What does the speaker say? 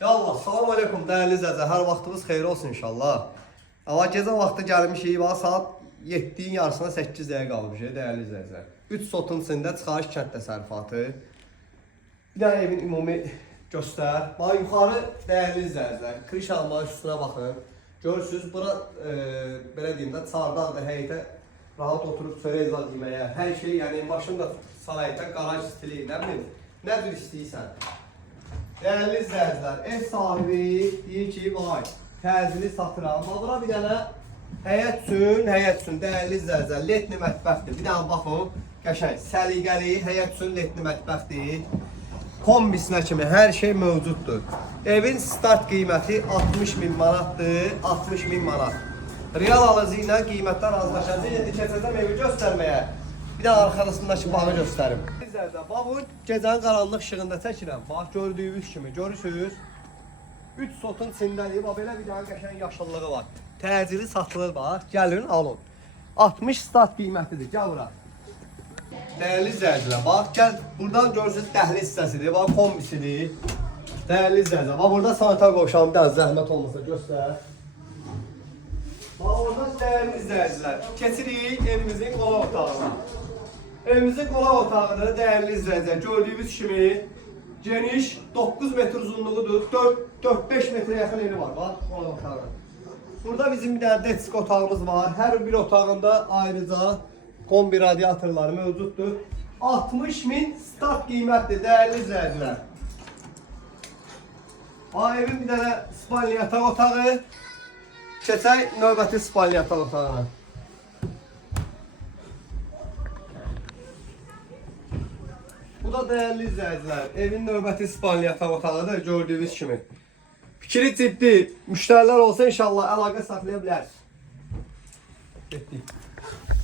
Ya Allah, salam aleykum dəyərli izləyicilər. Hər vaxtınız xeyir olsun inşallah. Amma gecə vaxtı gəlmişik, bax saat 7-nin yarısına 8 dəqiqə qalmışıq dəyərli izləyicilər. 3 sotun içində çıxarış kənd təsərrüfatı. Bir dənə evin ümumi göstər. Bax yuxarı dəyərli izləyicilər, kriş almanın üstünə baxın. Görürsünüz, bura belə deyim də çardaqdır, həyətə rahat oturub çörək zad yeməyə. Hər şey, yəni maşın da salayətə, qaraj stili, nə bilim, nə cür istəyirsən. Dəyərli izləyicilər, ev sahibi deyir ki, vay, təzili satıram. Bura bir dənə həyət üçün, dəyərli izləyicilər, letni mətbəxdir. Bir dənə baxın, qəşəng, səliqəli, həyət üçün letni mətbəxdir. Kombisinə kimi hər şey mövcuddur. Evin start qiyməti 60.000 manatdır, 60.000 manat. Real alıcı ilə qiymətlər razılaşacaq. İndi keçəcəm evi göstərməyə. Bir də arxasındakı bağı göstərim. Bax bu gecənin qaranlıq işığında çəkirəm. Bax gördüyünüz kimi görürsünüz. 3 sotun içindədir. Bax belə bir dənə qəşəng yaşıllığı var. Təcili satılır bax. Gəlin alın. 60 start qiymətidir. Gəl bura. Dəyərli izləyicilər, bax gəl buradan görürsünüz dəhliz hissəsidir. Bax kombisidir. Dəyərli izləyicilər, bax burada sanitar qovşağım bir dənə zəhmət olmasa göstər. Bax orada dəyərli izləyicilər, keçirik evimizin qonaq otağına. Evimizin qonaq otağıdır, dəyərli izləyicilər. Gördüyünüz kimi geniş 9 metr uzunluğudur, 4-5 metrə yaxın eni var, bax qonaq otağı. Burada bizim bir dənə desk otağımız var. Hər bir otağında ayrıca kombi radiatorları mövcuddur. 60.000 start qiymətdir, dəyərli izləyicilər. Bax evin bir dənə spalni yataq otağı. Keçək növbəti spalni yataq otağına. Bu da dəyərli izləyicilər, evin növbəti spalni yataq otağıdır, gördüyünüz kimi. Fikri ciddi, müştərilər olsa inşallah əlaqə saxlaya bilərsiniz. Getdik.